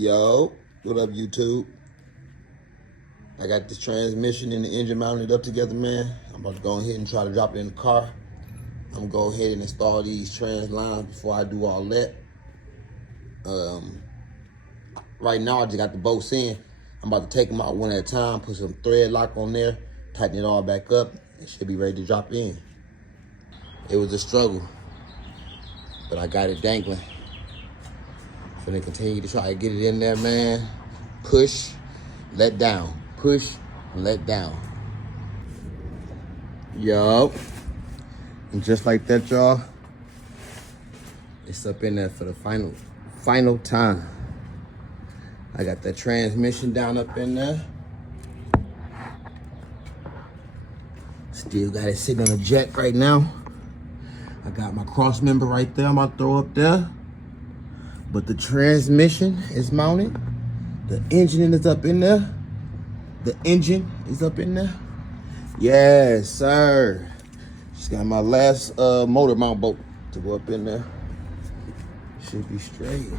Yo, what up, YouTube? I got this transmission and the engine mounted up together, man. I'm about to go ahead and try to drop it in the car. I'm gonna go ahead and install these trans lines before I do all that. Right now, I just got the bolts in. I'm about to take them out one at a time, put some thread lock on there, tighten it all back up. It should be ready to drop in. It was a struggle, but I got it dangling. Finna continue to try to get it in there, man. Push, let down. Push, let down. Yo. And just like that, y'all, it's up in there for the final time. I got that transmission down up in there. Still got it sitting on a jack right now. I got my cross member right there I'm about to throw up there. But the transmission is mounted. The engine is up in there. The engine is up in there. Yes, sir. Just got my last motor mount bolt to go up in there. Should be straight.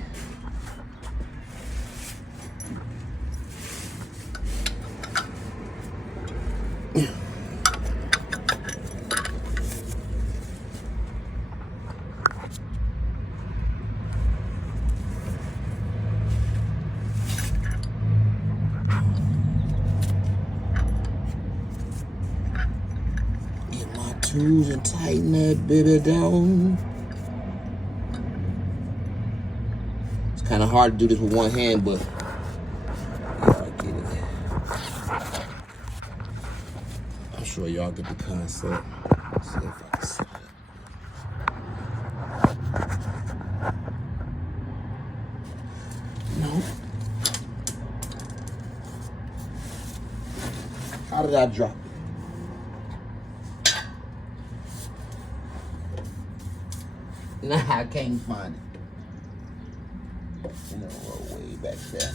Tools and tighten that baby down. It's kind of hard to do this with one hand, but I get it. I'm sure y'all get the concept. Let's see if I can set it up. No. How did I drop it? Nah, I can't find it. You know, roll way back there.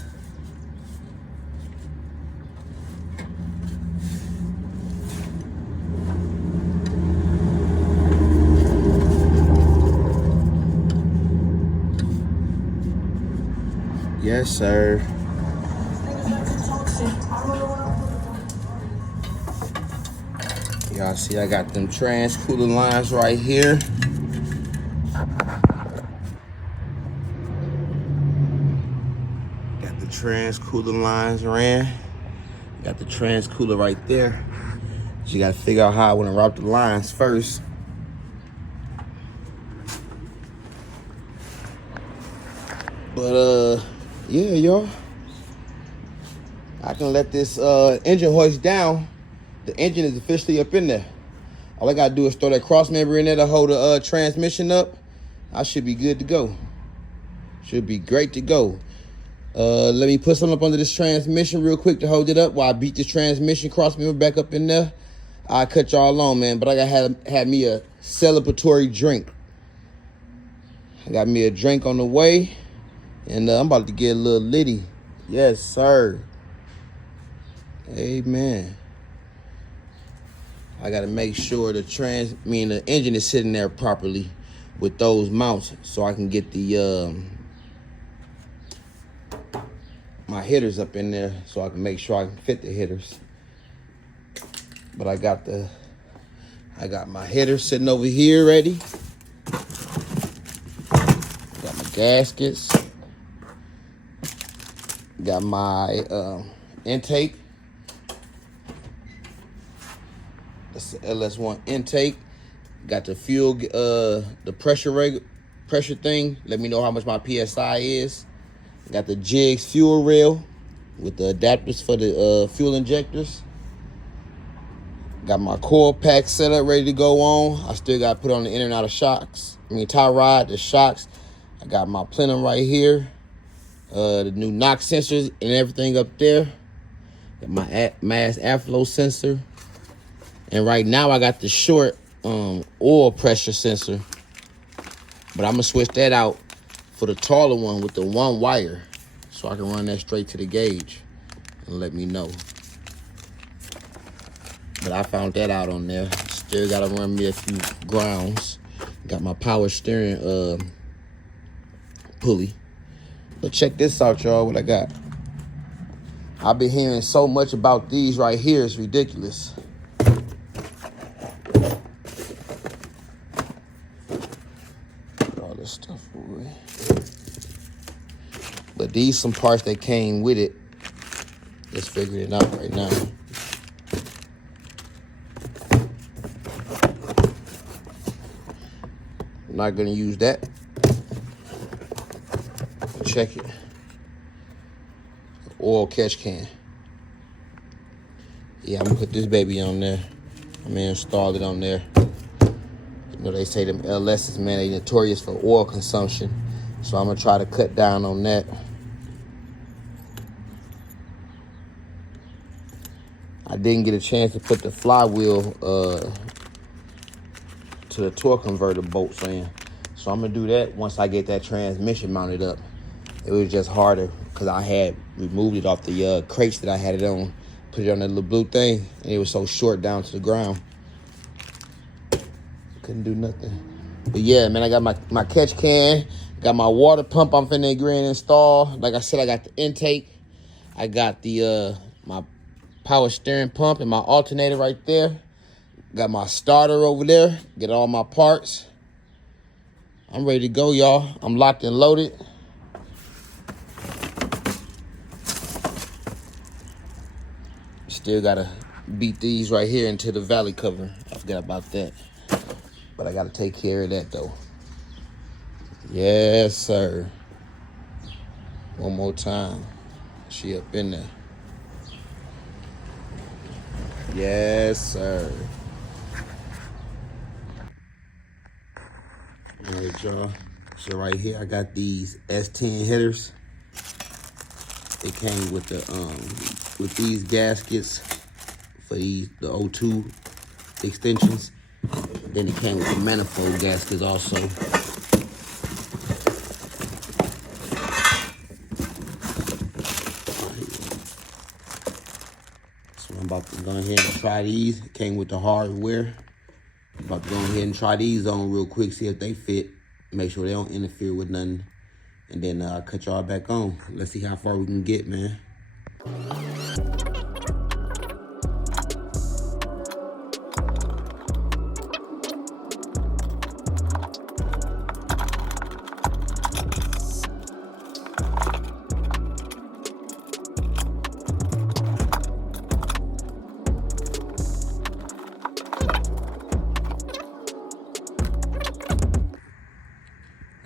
Yes, sir. Y'all see I got them trans cooler lines right here. Trans cooler lines ran. Got the trans cooler right there. You gotta figure out how I wanna route the lines first. But yeah, y'all. I can let this engine hoist down. The engine is officially up in there. All I gotta do is throw that cross member in there to hold the transmission up. I should be good to go. Should be great to go. Let me put something up under this transmission real quick to hold it up while I beat this transmission cross member back up in there. I'll cut y'all on, man, but I gotta have me a celebratory drink. I got me a drink on the way, and I'm about to get a little litty. Yes, sir. Amen. I gotta make sure the engine is sitting there properly with those mounts so I can get the my hitters up in there so I can make sure I can fit the hitters. But I got my hitters sitting over here ready. Got my gaskets. Got my intake. That's the LS1 intake. Got the fuel, the pressure thing. Let me know how much my PSI is. Got the Jigs fuel rail with the adapters for the fuel injectors. Got my coil pack set up, ready to go on. I still got to put on the inner and outer shocks. tie rod, the shocks. I got my plenum right here. The new NOx sensors and everything up there. Got my mass airflow sensor. And right now I got the short oil pressure sensor. But I'm going to switch that out for the taller one with the one wire, so I can run that straight to the gauge and let me know. But I found that out on there. Still got to run me a few grounds. Got my power steering pulley. But check this out, y'all, what I got. I've been hearing so much about these right here, it's ridiculous. Put all this stuff away. But these some parts that came with it. Let's figure it out right now. I'm not gonna use that. Check it. Oil catch can. Yeah, I'm gonna put this baby on there. I'm gonna install it on there. You know, they say them LSs, man, they notorious for oil consumption. So I'm gonna try to cut down on that. I didn't get a chance to put the flywheel to the torque converter bolts in. So I'm gonna do that once I get that transmission mounted up. It was just harder because I had removed it off the crates that I had it on, put it on that little blue thing, and it was so short down to the ground. Couldn't do nothing. But yeah, man, I got my catch can, got my water pump I'm finna get ready to install. Like I said, I got the intake. I got the my power steering pump and my alternator right there. Got my starter over there, get all my parts. I'm ready to go, y'all. I'm locked and loaded. Still gotta beat these right here into the valley cover. I forgot about that. But I gotta take care of that though. Yes, sir. One more time. She up in there. Yes, sir. All right, y'all. So right here, I got these S10 headers. It came with the with these gaskets for the O2 extensions. Then it came with the manifold gaskets also. So I'm about to go ahead and try these. It came with the hardware. I'm about to go ahead and try these on real quick, see if they fit. Make sure they don't interfere with nothing. And then I'll cut y'all back on. Let's see how far we can get, man.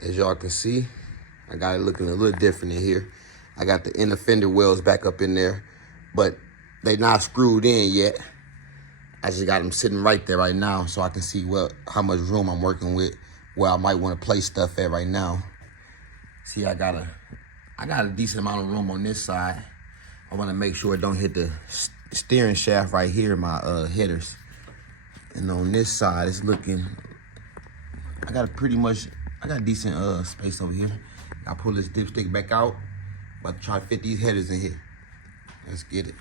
As y'all can see, I got it looking a little different in here. I got the inner fender wells back up in there, but they not screwed in yet. I just got them sitting right there right now so I can see how much room I'm working with, where I might want to place stuff at right now. See, I got a decent amount of room on this side. I want to make sure it don't hit the steering shaft right here, my headers. And on this side, it's looking, I got decent space over here. I'll pull this dipstick back out. About to try to fit these headers in here. Let's get it.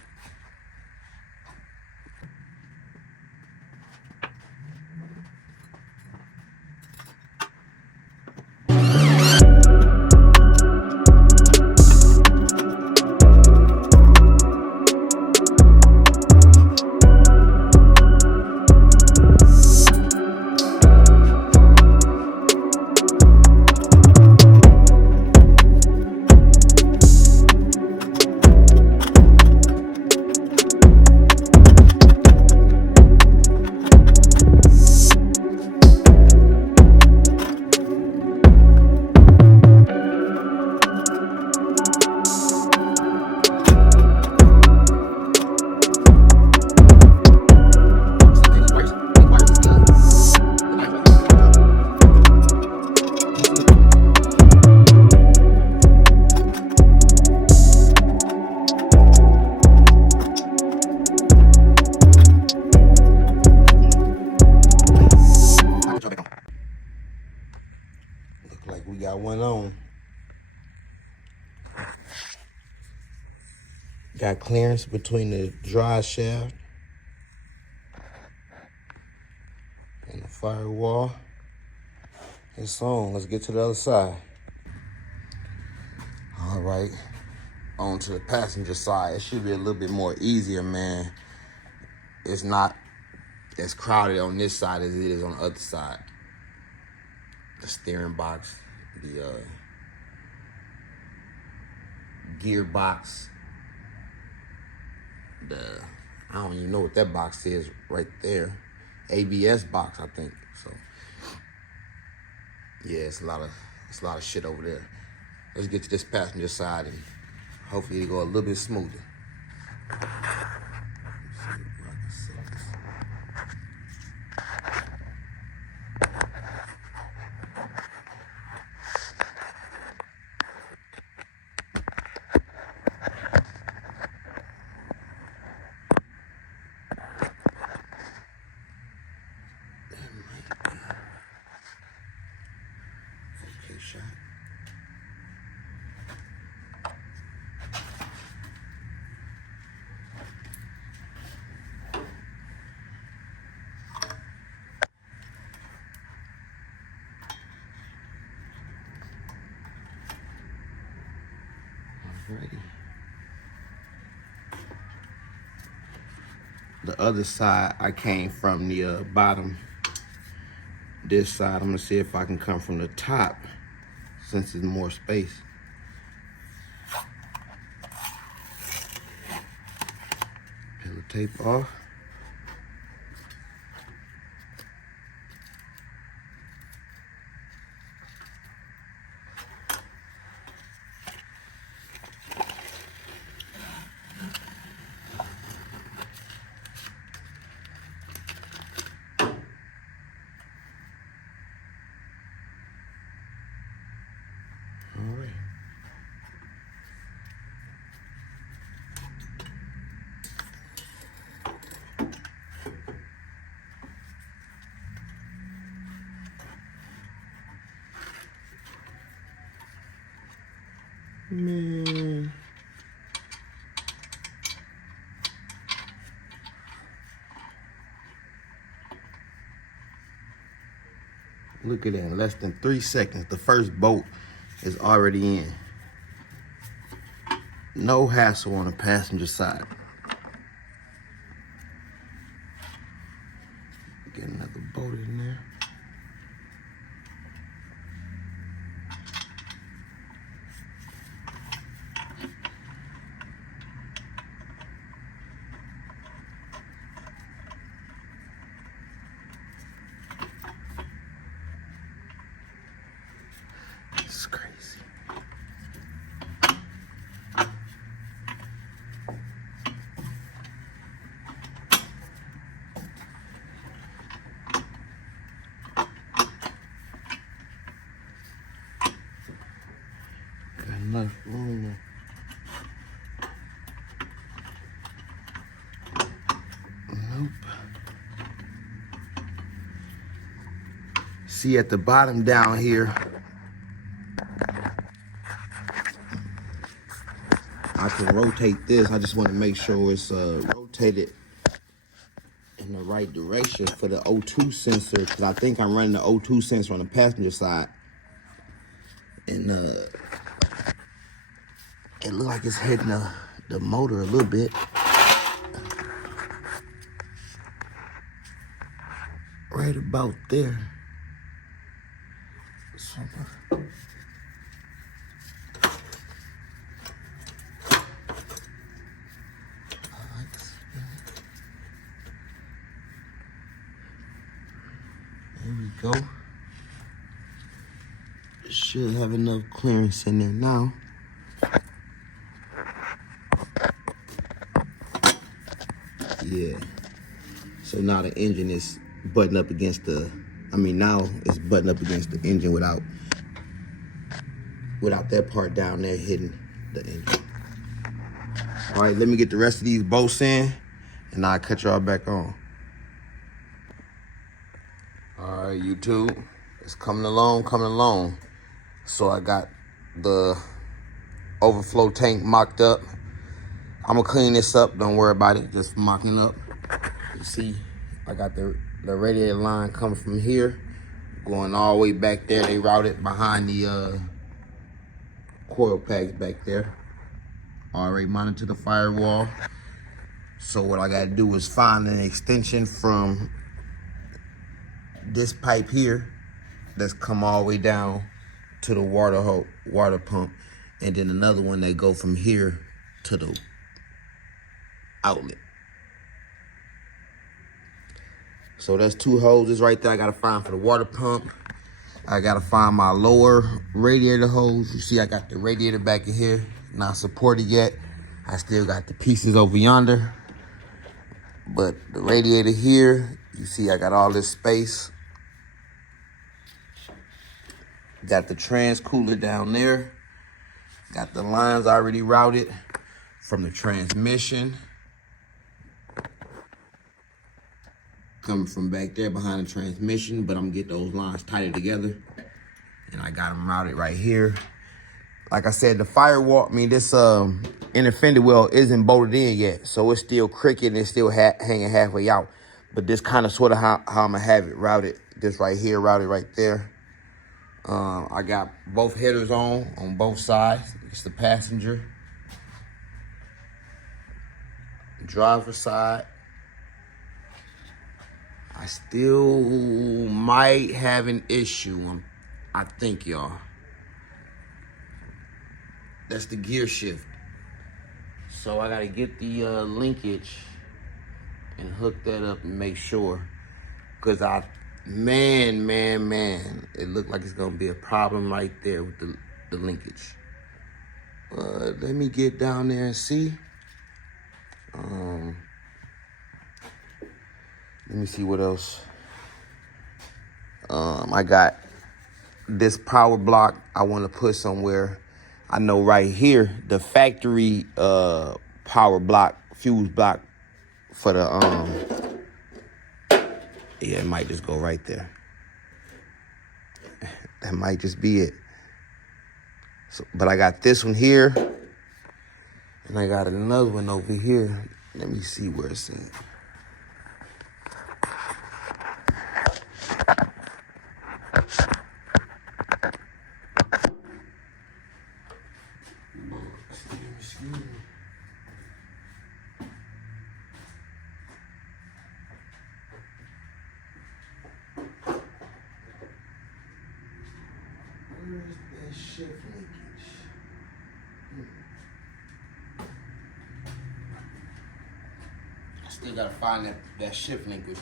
Like we got one on. Got clearance between the dry shaft and the firewall. It's on. Let's get to the other side. All All right, on to the passenger side. It should be a little bit more easier, man. It's not as crowded on this side as it is on the other side. The steering box, the gearbox, I don't even know what that box is right there. ABS box, I think. So yeah, it's a lot of shit over there. Let's get to this passenger side and hopefully it'll go a little bit smoother. Shot. Alrighty. The other side, I came from the bottom. This side, I'm gonna see if I can come from the top since there's more space. Peel the tape off. All right. Man. Look at that, in less than 3 seconds, the first bolt is already in. No hassle on the passenger side. Get another bolt in there. It's crazy. Got enough room. Nope. See at the bottom down here, I can rotate this. I just want to make sure it's rotated in the right direction for the O2 sensor, because I think I'm running the O2 sensor on the passenger side. And it looks like it's hitting the motor a little bit. Right about there. There we go. Should have enough clearance in there now. Yeah. So now the engine is buttoned up against now it's buttoned up against the engine without that part down there hitting the engine. All right, let me get the rest of these bolts in and I'll cut y'all back on. All right, YouTube, it's coming along. So I got the overflow tank mocked up. I'm gonna clean this up, don't worry about it, just mocking up. You see, I got the radiator line coming from here, going all the way back there. They routed behind the coil packs back there. Already mounted to the firewall. So what I gotta do is find an extension from this pipe here that's come all the way down to the water pump, and then another one that go from here to the outlet. So that's 2 hoses right there I gotta find for the water pump. I gotta find my lower radiator hose. You see I got the radiator back in here, not supported yet. I still got the pieces over yonder. But the radiator here, you see I got all this space. Got the trans cooler down there. Got the lines already routed from the transmission. Coming from back there behind the transmission, but I'm gonna get those lines tighter together. And I got them routed right here. Like I said, the firewall, this inner fender well isn't bolted in yet. So it's still cricket and it's still hanging halfway out. But this kind of sort of how I'm gonna have it routed. This right here, routed right there. I got both headers on both sides. It's the passenger. Driver side. I still might have an issue, I think, y'all. That's the gear shift. So I gotta get the linkage and hook that up and make sure. Cause man, it looked like it's gonna be a problem right there with the linkage. Let me get down there and see. Let me see what else. I got this power block I want to put somewhere. I know right here, the factory power block, fuse block for the, yeah, it might just go right there. That might just be it. So, but I got this one here, and I got another one over here. Let me see where it's at. Where's that shift linkage? I still gotta find that shift linkage.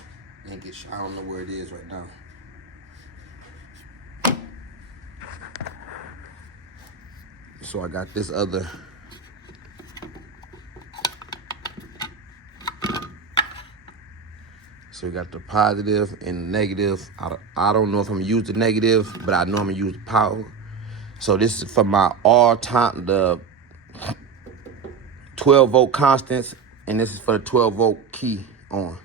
I don't know where it is right now. So I got this other. So we got the positive and the negative. I don't know if I'm gonna use the negative, but I know I'm gonna use the power. So this is for my all-time, the 12-volt constants, and this is for the 12-volt key on.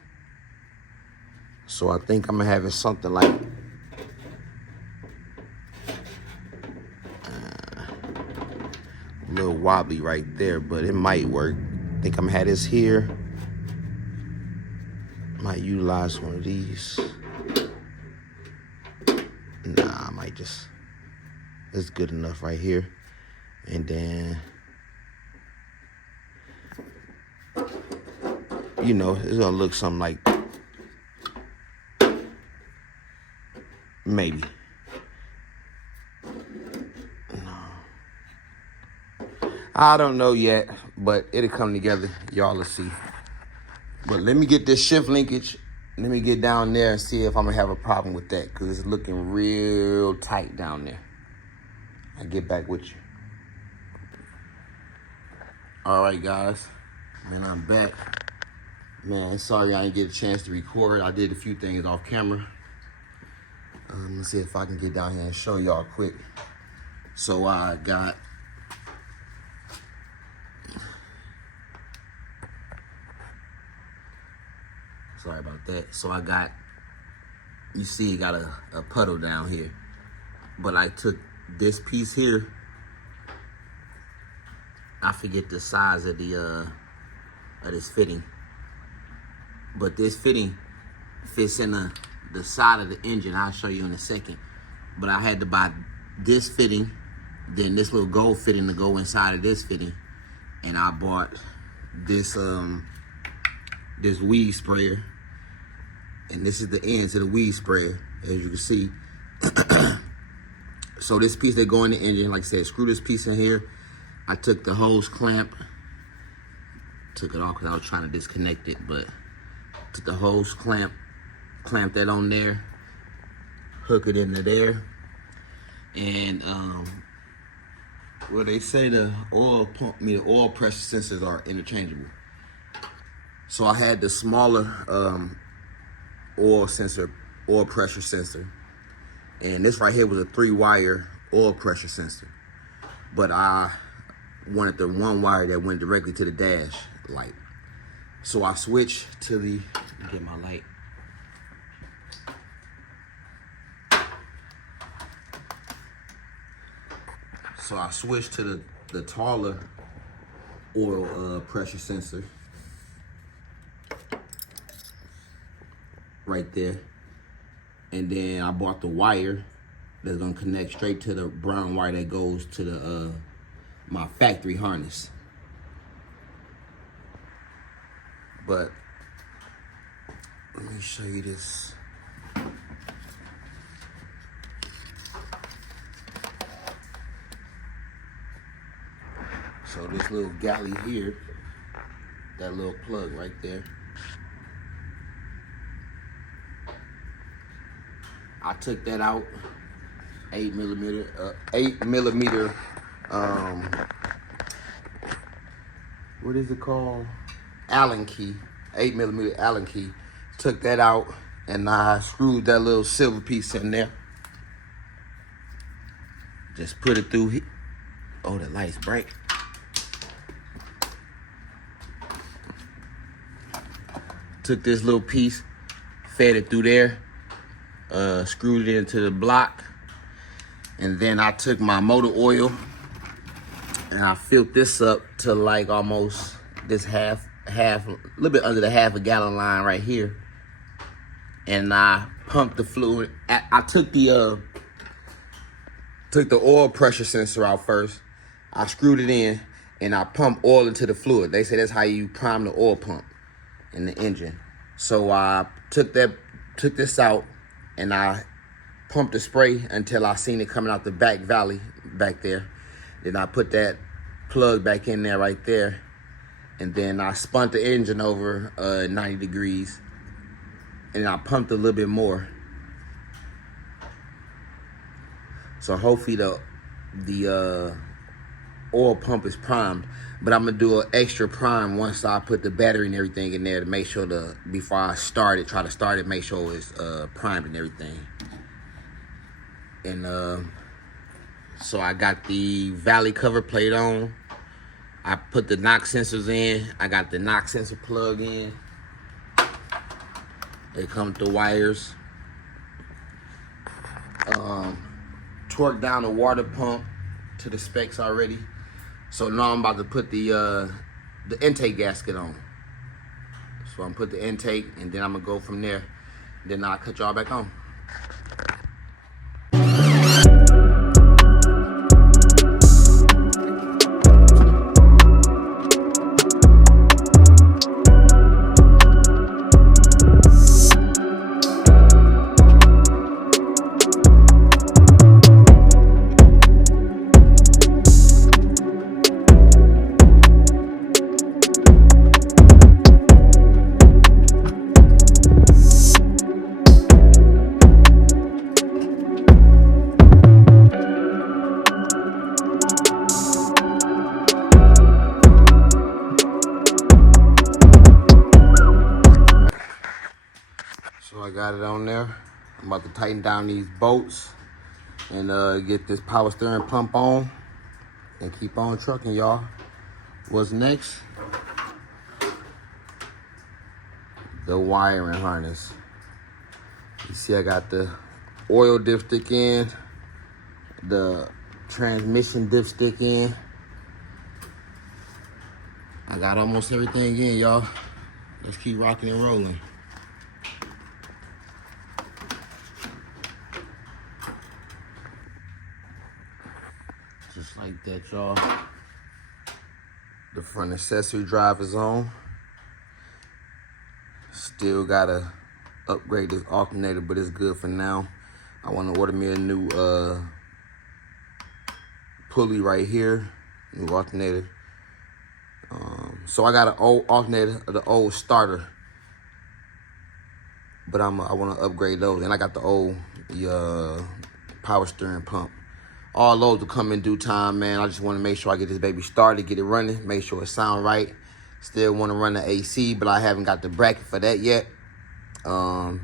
So I think I'm gonna have it something like a little wobbly right there, but it might work. I think I'm gonna have this here. Might utilize one of these. Nah, I might just, it's good enough right here. And then, you know, it's gonna look something like, maybe. No. I don't know yet, but it'll come together. Y'all will see. But let me get this shift linkage. Let me get down there and see if I'm gonna have a problem with that, because it's looking real tight down there. I'll get back with you. All right, guys. Man, I'm back. Man, sorry I didn't get a chance to record. I did a few things off camera. Let's see if I can get down here and show y'all quick. So I got sorry about that. So I got, you see, you got a puddle down here. But I took this piece here. I forget the size of the of this fitting. But this fitting fits in the side of the engine. I'll show you in a second. But I had to buy this fitting Then this little gold fitting to go inside of this fitting. And I bought this this weed sprayer. And this is the end to the weed sprayer, as you can see. So this piece that go in the engine, like I said, screw this piece in here. I took the hose clamp, took it off because I was trying to disconnect it, but took the hose clamp, clamp that on there, hook it into there, and well, they say the oil pump, the oil pressure sensors are interchangeable. So I had the smaller oil pressure sensor, and this right here was a 3-wire oil pressure sensor, but I wanted the 1-wire that went directly to the dash light. So I switched to the, get my light. So I switched to the taller oil pressure sensor right there. And then I bought the wire that's gonna connect straight to the brown wire that goes to the my factory harness. But let me show you this. So this little galley here, that little plug right there, I took that out, 8 millimeter, what is it called? Allen key, 8 millimeter Allen key. Took that out and I screwed that little silver piece in there. Just put it through here. Oh, the light's bright. Took this little piece, fed it through there, screwed it into the block, and then I took my motor oil and I filled this up to like almost this half, a little bit under the half a gallon line right here, and I pumped the fluid. I took the oil pressure sensor out first. I screwed it in and I pumped oil into the fluid. They say that's how you prime the oil pump in the engine. So I took this out and I pumped the spray until I seen it coming out the back valley back there. Then I put that plug back in there right there, and then I spun the engine over 90 degrees, and I pumped a little bit more. So hopefully the oil pump is primed, but I'm gonna do an extra prime once I put the battery and everything in there to make sure before I try to start it, make sure it's primed and everything. And so I got the valley cover plate on. I put the knock sensors in. I got the knock sensor plug in. They come with the wires. Torqued down the water pump to the specs already. So now I'm about to put the intake gasket on. So I'm put the intake, and then I'm gonna go from there. Then I'll cut y'all back on. So I got it on there. I'm about to tighten down these bolts and get this power steering pump on and keep on trucking, y'all. What's next? The wiring harness. You see I got the oil dipstick in, the transmission dipstick in. I got almost everything in, y'all. Let's keep rocking and rolling. Like that, y'all. The front accessory drive is on. Still gotta upgrade this alternator, but it's good for now. I want to order me a new pulley right here, new alternator. So I got an old alternator, the old starter, but I want to upgrade those. And I got the old power steering pump. All those will come in due time, man. I just want to make sure I get this baby started, get it running, make sure it sound right. Still want to run the AC, but I haven't got the bracket for that yet. I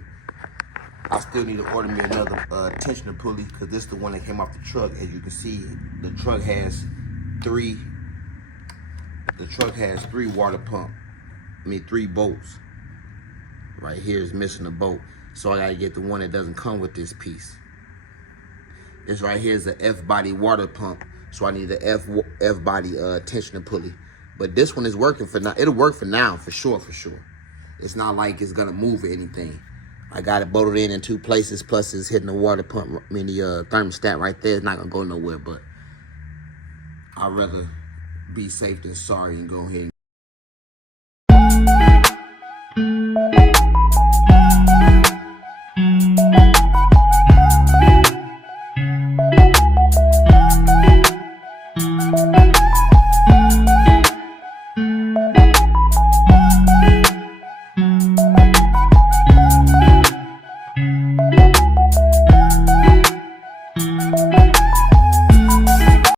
still need to order me another tensioner pulley, because this is the one that came off the truck. As you can see, the truck has three water pump. I mean, 3 bolts. Right here is missing a bolt. So I gotta get the one that doesn't come with this piece. This right here is the F-body water pump. So I need the F-body tensioner pulley. But this one is working for now. It'll work for now, for sure. It's not like it's gonna move or anything. I got it bolted in 2 places, plus it's hitting the water pump, I mean the thermostat right there. It's not gonna go nowhere, but I'd rather be safe than sorry and go ahead and